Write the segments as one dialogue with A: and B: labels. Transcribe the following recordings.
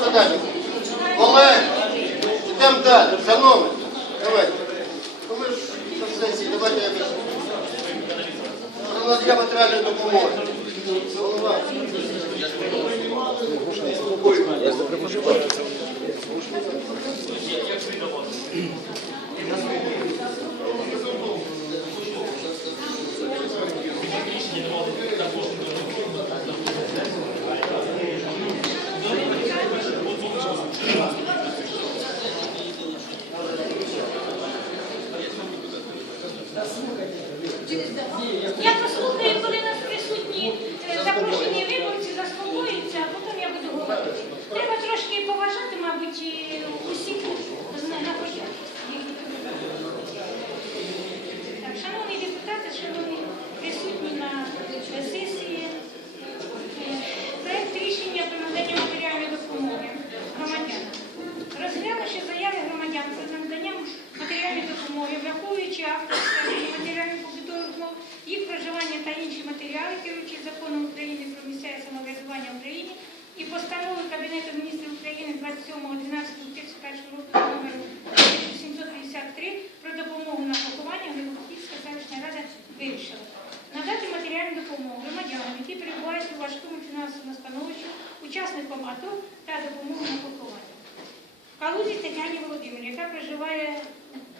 A: питання. Колеги, йдемо далі. Шановні, давайте. Ну, ми ж на сесії, давайте якось. Про надання матеріальної допомоги. Голова.
B: Я послухаю, коли нас присутні е, запрошені виборці заспокоюються, а потім я буду говорити. Треба трошки поважати, мабуть, усіх на на початку. Так, шановні депутати, шановні присутні на сесії, проект рішення про надання матеріальної допомоги громадянам. Розглянувши заяви громадян про надання матеріальної допомоги, враховуючи авторське і матеріальних побутових мов, їх проживання та інші матеріали, керуючи законом України про місцеве самоврядування в Україні і постанови Кабінету міністрів України 27.11.2001 року номер 1753 про допомогу на поховання Григорівська селищна рада вирішила надати матеріальну допомогу громадянам, які перебувають у важкому фінансовому становищі, учасникам АТО та допомогу на поховання. Калузі Тетяні Володимирівні, яка проживає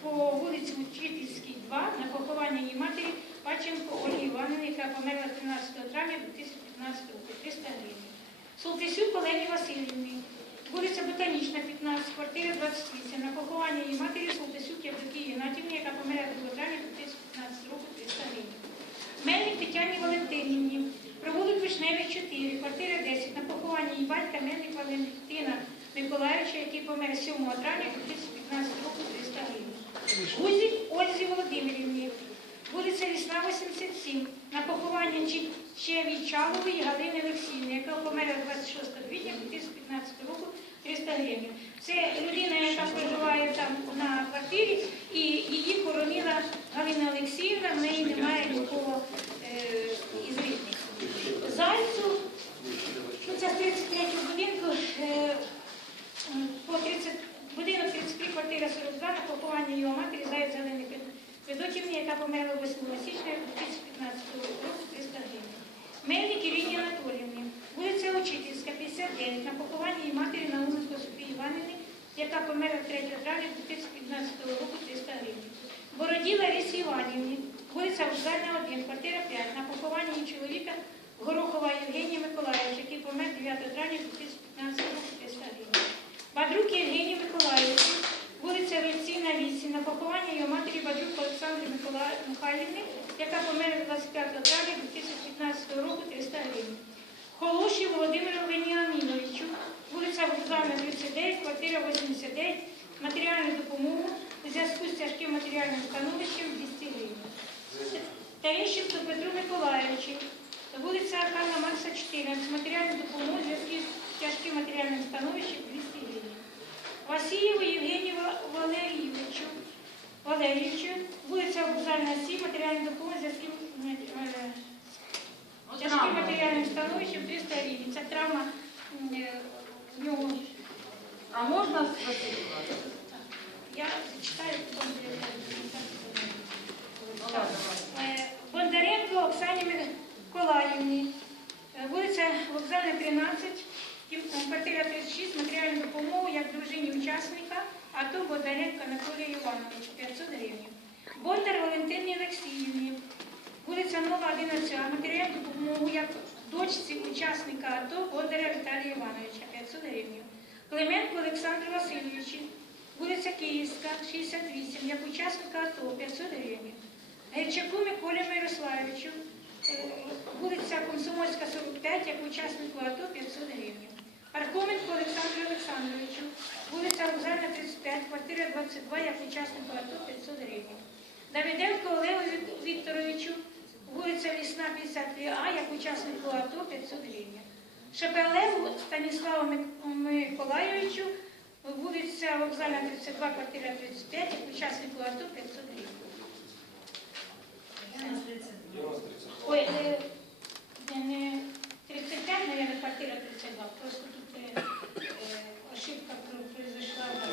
B: по вулиці Учительській, 2, на поховання її матері Паченко Ольги Івановни, яка померла 13 травня 2015 року, 300 гривень. Солтисюк Олені Васильівні, вулиця Ботанічна, 15, квартира 28, на поховання її матері Солтисюк Євдокії Єнатівні, яка померла 2 травня 2015 року, 300 гривень. Мельник Тетяні Валентинівні, провулок Вишневий 4, квартира 10, на поховання її батька Мельник Валентина Миколаївича, який помер 7 травня 2015 року 300 гривень. Гузі Ользі Володимирівні, вулиця Лісна, 87, на поховання Чи- Чевічалової Галини Олексіївни, яка померла 26 квітня 2015 року 300 гривень. Це людина, яка проживає там на квартирі, і її хоронила Галина Олексіївна, в неї немає нікого е, із рідних. Зайцю, ну це з 33 будинку, е, м, по 30, будинок 33, квартира 42, на поховання його матері Заяць Галини Федотівни, яка померла 8 січня 2015 року 300 гривень. Мельник Ірині Анатоліївні, вулиця Учительська, 59, на поховання її матері Науменко Софії Іванівни, яка померла 3 травня 2015 року 300 гривень. Бороді Ларисі Іванівні, вулиця Вокзальна, 1, квартира 5, на поховання її чоловіка Горохова Євгенія Миколаївича, який помер 9 травня 2015 року 300 гривень. Бадрук Євгеній Миколаївич, вулиця Лекційна, 8, на поховання його матері Бадрук Олександри Михайлівни, яка померла 25 травня 2015 року 300 гривень. Холоші Володимиру Веніаміновичу, вулиця Вокзальна, 39, квартира 89, матеріальну допомогу у зв'язку з тяжким матеріальним становищем 200 гривень. Терещенко Петру Миколаївичу, вулиця Карла Маркса, 14, матеріальну допомогу у зв'язку з тяжким матеріальним становищем 200 гривень. Васильєву Євгенію Валерійовичу, Валерійовичу, вулиця Вокзальна, 7, матеріальну допомогу у зв'язку з тяжким матеріальним становищем 300 гривень. Це травма е, в нього.
C: А можна спросити?
B: Я зачитаю, потім. Е, Бондаренко Оксані Миколаївні, Е, вулиця Вокзальна, 13, кім- е, квартира 36, матеріальну допомогу як дружині учасника АТО Бондаренко Анатолія Івановича, 500 гривень. Бондар Валентині Олексіївні, вулиця Нова, 11, матеріальну допомогу як дочці учасника АТО Бондаря Віталія Івановича, 500 гривень. Клименко Олександру Васильовичу, вулиця Київська, 68, як учасника АТО, 500 гривень. Герчаку Миколі Мирославовичу, е, вулиця Комсомольська, 45, як учаснику АТО 500 гривень. Архоменко Олександру Олександровичу, вулиця Вокзальна, 35, квартира 22, як учаснику АТО 500 гривень. Давиденко Олегу Вікторовичу, вулиця Лісна, 53А, як учаснику АТО 500 гривень. Шепелеву Станіславу Мик- Миколайовичу, Ну, вулиця Вокзальна, 32, квартира 35, учаснику АТО 500 гривень. Ой, не 35, наверное, квартира 32, просто тут е, е, ошибка произошла.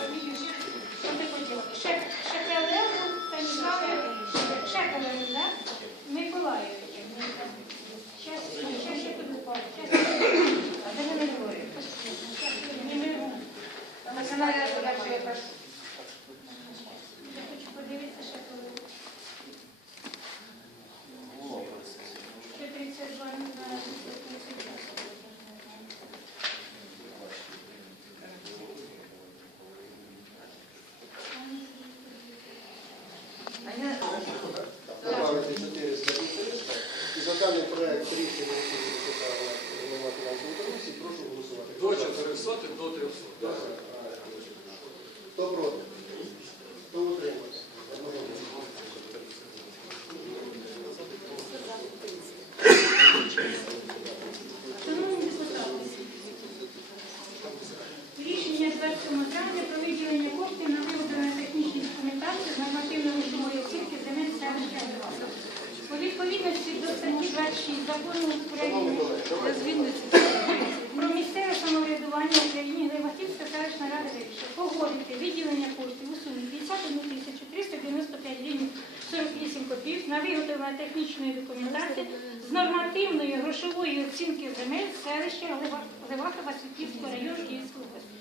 B: На виготовлення технічної документації з нормативної грошової оцінки земель селища Лева- Леваха Васильківського району Київської області.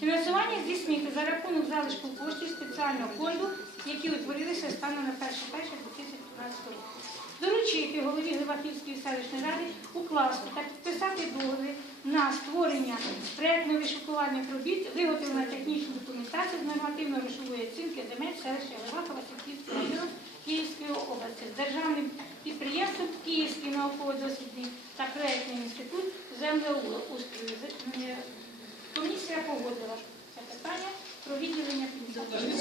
B: Фінансування здійснити за рахунок залишку коштів спеціального фонду, які утворилися станом на 1.1.2015 року. Доручити голові Левахівської селищної ради укласти та підписати договір на створення проєктно-вишукувальних робіт, виготовлення технічної документації з нормативно-грошової оцінки земель селища Леваха Васильківського району Київської області з державним підприємством Київський науково-дослідний та проєктний інститут землеустрою. Е, Комісія погодила це питання про виділення фінансування.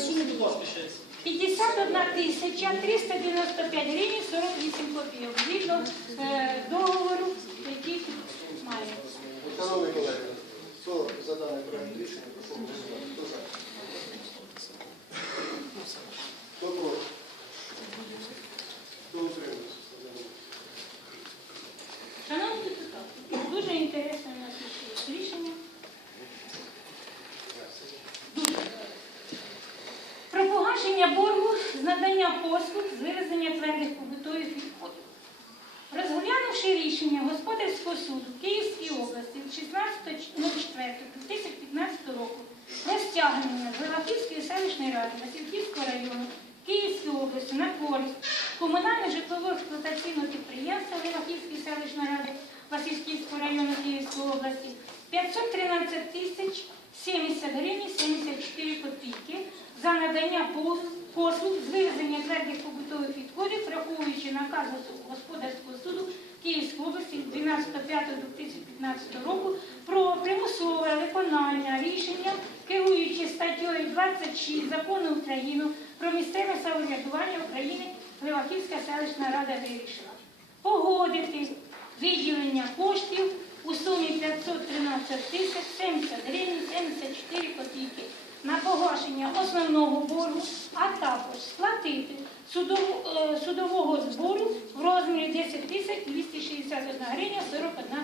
B: 51 тисяча 395 гривень 48 копійок. Згідно е, договору, який має.
A: Шановні колеги, хто за даний проект рішення, прошу голосувати. Хто за? Хто проти? Хто утримався?
B: Шановні депутати, дуже інтересне у нас є рішення. Дуже. Про погашення боргу з надання послуг з вивезення твердих побутових відходів. Розглянувши рішення Господарського суду Київської області від 16.04.2015 року про Леваківської селищної ради Васильківського району Київської області на користь комунального житлового експлуатаційного підприємства Леваківської селищної ради Васильківського району Київської області. 513 тисяч 70 гривень 74 копійки за надання послуг з вивезення твердих побутових відходів, враховуючи наказ господарського суду Київської області від 12.05.2015 року про примусове виконання рішення, керуючи статтею 26 закону України про місцеве самоврядування України, Леваківська селищна рада вирішила погодити виділення коштів у сумі 513 тисяч 70 гривень 74 копійки на погашення основного боргу, а також сплатити е, судового збору в розмірі 10 тисяч 261 гривня 41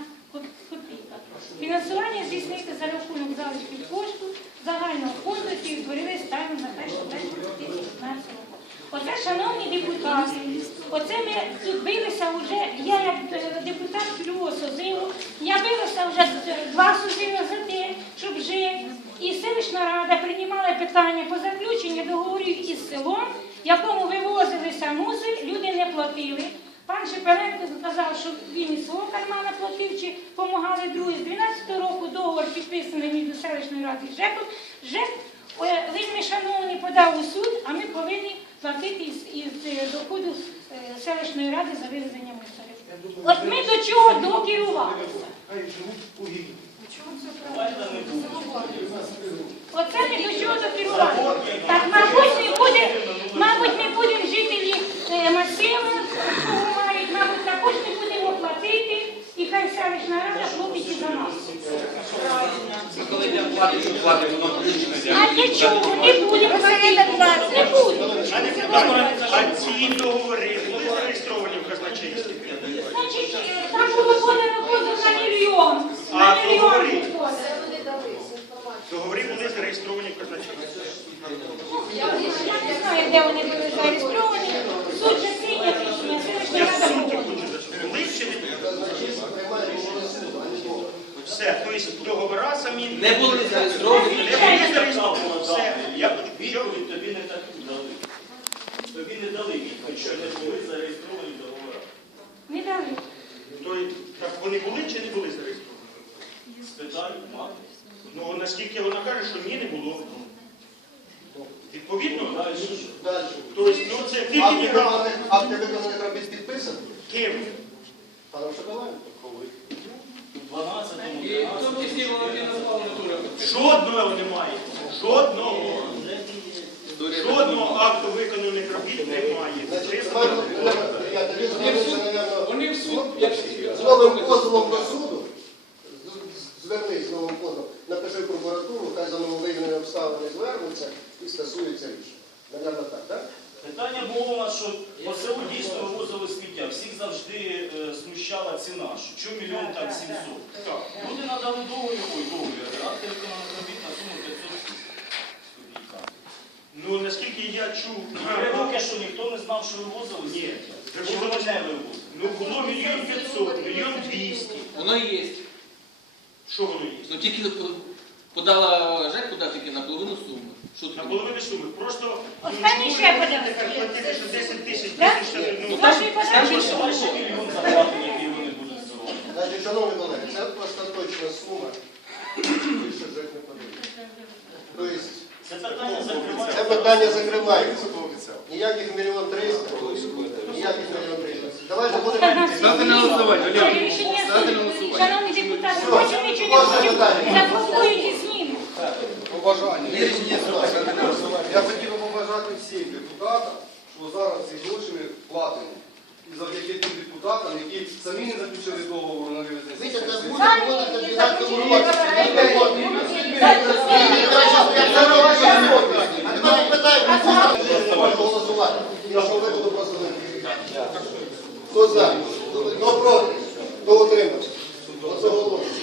B: копійка. Фінансування здійснити за рахунок залишків кошту загального фонду, які утворили станом на 1.1.2015 року. Оце, шановні депутати, оце ми тут билися вже, я як е, депутат цільового созиву, я билася вже два созиви за те, щоб жити. І селищна рада приймала питання по заключенню договорів із селом, якому вивозилися мусор, люди не платили. Пан Шепеленко сказав, що він із свого кармана платив чи допомагали другі. З 12 року договор підписаний між селищною радою і ЖЕКом. ЖЕК, е, вельми шановний, подав у суд, а ми повинні платити із, із е, доходу е, селищної ради за вивезення мусорів. От ми до чого докерувалися. Оце ми до чого докерувалися. Так, мабуть, ми будемо, мабуть, ми будемо жителі масиву, кого мають, мабуть, також ми будемо платити, і хай селищна рада платить і за нас. А для чого? Не будемо платити, не будемо.
D: А ці договори були зареєстровані в казначействі?
B: Значить, там було подано позов на мільйон.
D: А
B: На
D: договори? Договори були зареєстровані в казначействі.
B: Я не знаю, де вони були зареєстровані. Суд же прийняв рішення, селищна
D: Я
B: рада
D: суд
B: погодила.
D: хочу зачитати. Були чи не були?
A: Приймає рішення суду, а не Бога.
D: Все, тобто договори самі
E: Не були зареєстровані.
D: я. Що?
F: Відповідь тобі не таку дали. Тобі не дали відповідь, що не були зареєстровані договори.
B: Не дали.
D: То, так вони були чи не були зареєстровані?
F: Спитай мати.
D: Ну, наскільки вона каже, що ні, не було. Відповідно,
F: Далі
D: тобто, ну це тільки не
A: виконаних, акти виконаних робіт підписані?
D: ким.
A: Паном Шоколадом?
F: У 12-му,
E: І в тому
F: 13-му.
D: Жодного немає. Жодного. Жодного акту виконаних робіт немає.
A: Він звернувся, мабуть, з новим позовом до суду. Звернись з новим позовом, напиши прокуратуру, хай за нововиявлені обставини звернуться і стосується рішення. Наверно так, так?
F: Питання було у нас, що по селу дійсно вивозили сміття. Всіх завжди смущала ціна. Що чому мільйон там 700? Люди надали договір, ой, договір, акти виконаних робіт на суму 500 тисяч.
D: Ну, наскільки я чув,
F: роки, що ніхто не знав, що вивозили?
D: Ні.
F: Чи вони не вивозили?
D: ну було мільйон п'ятсот, мільйон двісті.
G: Воно є.
D: Що воно є?
G: Ну тільки подала ЖЕК туди тільки на половину суми. Що?
D: На половину суми. Просто ну,
B: Останній ще подали.
D: так платити, що 10 тисяч
B: Да?
D: тисяч. Ну,
B: Ваші
G: там
F: ще мільйон заплатимо, який вони будуть здавати.
A: Значить, шановні колеги, це остаточна сума. Більше вже не. Тобто,
F: Це питання закривається.
A: Ніяких мільйон триста, ніяких мільйон триста. Давайте будемо...
G: Ставте на голосування, Оля. Ставте на голосування.
B: Шановні депутати, хочемо чи не заблокують і знімуть.
H: Побажання. Я хотів би побажати всім депутатам, що зараз ці гроші платимо. І завдяки тим депутатам, які самі не заключили договору на вивезення.
A: Витяг
H: цих
A: нас проводити в 12 році. Це не проводить. Скільки краще стоять на робочі місці. А тепер ми питаємо, можна голосувати. Іншого виходу просто Хто за? Хто проти? Хто утримався? Оце голосує.